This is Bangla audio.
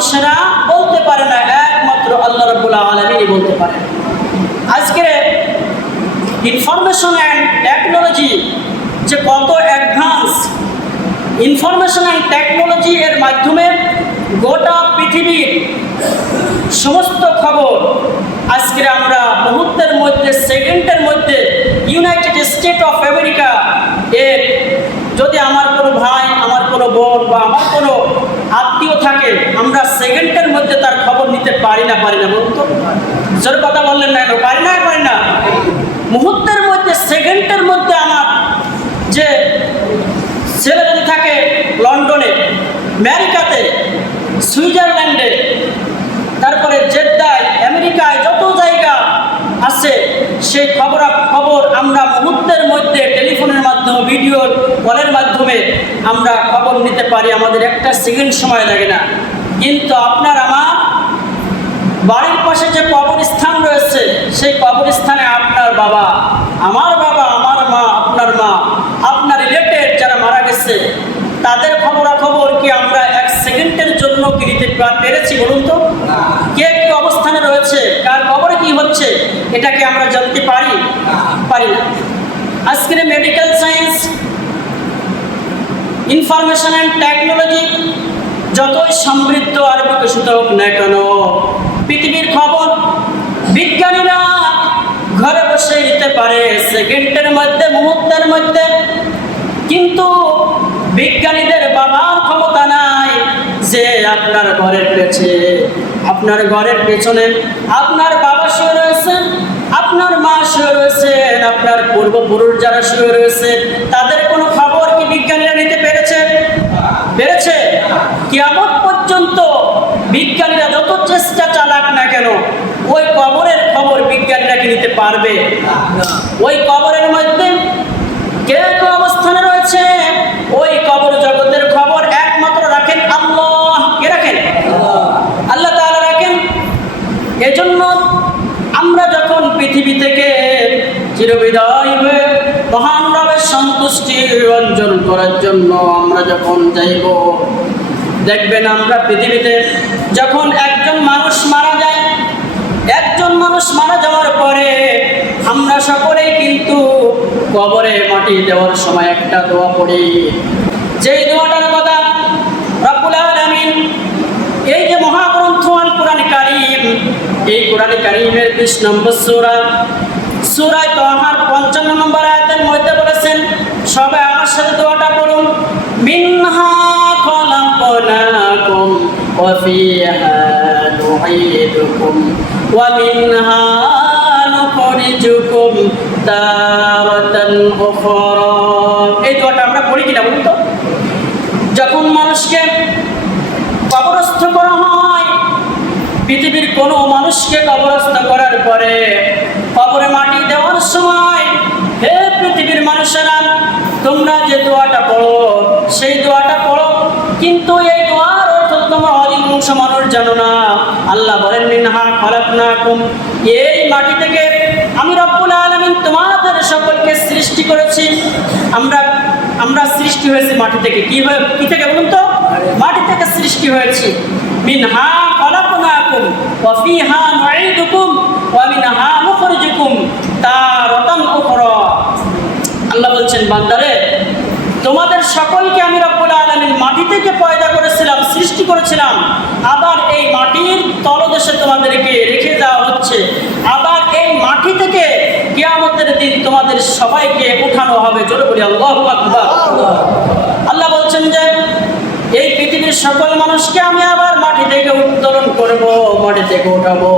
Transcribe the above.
মানুষেরা বলতে পারে না, একমাত্র আল্লাহ রবুল্লাহ আলমিনই বলতে পারে। আজকে ইনফরমেশন অ্যান্ড টেকনোলজি যে কত অ্যাডভান্স ইনফরমেশন অ্যান্ড টেকনোলজি এর মাধ্যমে গোটা পৃথিবীর সমস্ত খবর আজকে আমরা মুহূর্তের মধ্যে সেকেন্ডের মধ্যে ইউনাইটেড স্টেট অফ আমেরিকা এর যদি আমার কোনো ভাই আমার কোনো বোন বা আমার কোনো আত্মীয় থাকে আমরা সেকেন্ডের মধ্যে তার খবর নিতে পারি না পারি না বলুন তো। জোর কথা বললেন না পারি না পারি না। মুহূর্তের মধ্যে, সেকেন্ডের মধ্যে আমার যে ছেলে যদি থাকে লন্ডনে, আমেরিকাতে, সুইজারল্যান্ডে, তারপরে জেদ্দায়, আমেরিকায় যত জায়গা আছে, সেই খবর খবর আমরা মুহূর্তের মধ্যে টেলিফোনের মাধ্যমে, ভিডিও কলের মাধ্যমে আমরা খবর নিতে পারি। আমাদের একটা সেকেন্ড সময় লাগে না। কিন্তু আপনার আমার বাড়ির পাশে যে কবরস্থান রয়েছে সেই কবরস্থানে আপনার বাবা আমার বাবা আমার মা আপনার মা আপনার রিলেটেড যারা মারা গেছে তাদের খবরাখবর কি আমরা এক সেকেন্ডের জন্য কি নিতে পেরেছি বলুন তো? কে কি অবস্থানে রয়েছে? কার খবরে কি হচ্ছে? এটাকে আমরা জানতে পারি? পারি না। আজকের medical science information and technology যতই সমৃদ্ধ আর বিকশিত হোক না কেন, পৃথিবীর খবর বিজ্ঞানীরা ঘরে বসে নিতে পারে সেকেন্ডের মধ্যে, মুহূর্তের মধ্যে। কিন্তু বিজ্ঞানীদের বাবার ক্ষমতা নাই যে আপনার ঘরের পেছে, আপনার ঘরের পেছনে আপনার বাবা শুয়ে রয়েছেন আপনার মা শুয়ে রয়েছেন আপনার পূর্বপুরুষ যারা শুয়ে রয়েছে, তাদের কোনো খবর কি বিজ্ঞানীরা নিতে পেরেছে? বিজ্ঞানীরা যত চেষ্টা চালাক না কেন, ওই কবরের খবর বিজ্ঞানীরা কি নিতে পারবে? ওই কবরের মধ্যে কে কে অবস্থানে রয়েছে? ওই কবর জগতের খবর একমাত্র রাখেন আল্লাহ। কে রাখেন? আল্লাহ তাআলা রাখেন। এজন্য আমরা যখন পৃথিবী থেকে চিরবিদায় হয়ে মহান রবের সন্তুষ্টি অর্জন করার জন্য আমরা যখন যাইব দেখবেন আমরা পৃথিবীতে যখন একজন মানুষ মারা যায়, একজন মানুষ মারা যাওয়ার পরে আমরা সকলেই কিন্তু কবরে মাটি দেওয়ার সময় একটা দোয়া পড়ি। যেই দোয়াটার কথা রব্বুল আলামিন, এই যে মহাগ্রন্থ আল কোরআন কারিম, এই কোরআন কারিমের বিশ নম্বর সূরা সূরা তহার পঞ্চান্ন নম্বর আয়াতের মধ্যে বলেছেন, সবাই আমার সাথে দোয়াটা পড়ুন। মিনহা নুঈদুকুম ওয়া মিনহা নুখরিজুকুম তারাতান উখরা এই দোয়াটা আমরা পড়ি কিনা বলুন তো? যখন মানুষকে কবরস্থ করা হয়, পৃথিবীর কোনো মানুষকে কবরস্থ করার পরে কবরে মাটি দেওয়ার সময়, হে পৃথিবীর মানুষেরা, তোমরা যে দোয়াটা পড়ো, সেই দোয়াটা পড়ো। কিন্তু এই দোয়ার অধিকাংশ মানুষ জানো না। আল্লাহ না এই মাটি থেকে আমি রব্বুল আলমিন তোমাদের সকলকে সৃষ্টি করেছি। আমরা আমরা সৃষ্টি হয়েছি মাটি থেকে। কি কি থেকে বলুন তো? মাটি থেকে সৃষ্টি হয়েছি। আল্লাহ বলছেন, বান্দারে, তোমাদের সকলকে আমি রব্বুল মাটি থেকে পয়দা করেছিলাম, সৃষ্টি করেছিলাম। আবার এই মাটির তলদেশে তোমাদেরকে রেখে দেওয়া হচ্ছে। আবার এই মাটি থেকে কিয়ামতের দিন তোমাদের সবাইকে উঠানো হবে। জোরে বলি, আল্লাহু আল্লাহ বলছেন যে, এই পৃথিবীর সকল মানুষকে আমি আবার মাটি থেকে উত্তোলন করব, মাটি থেকে উঠাবো।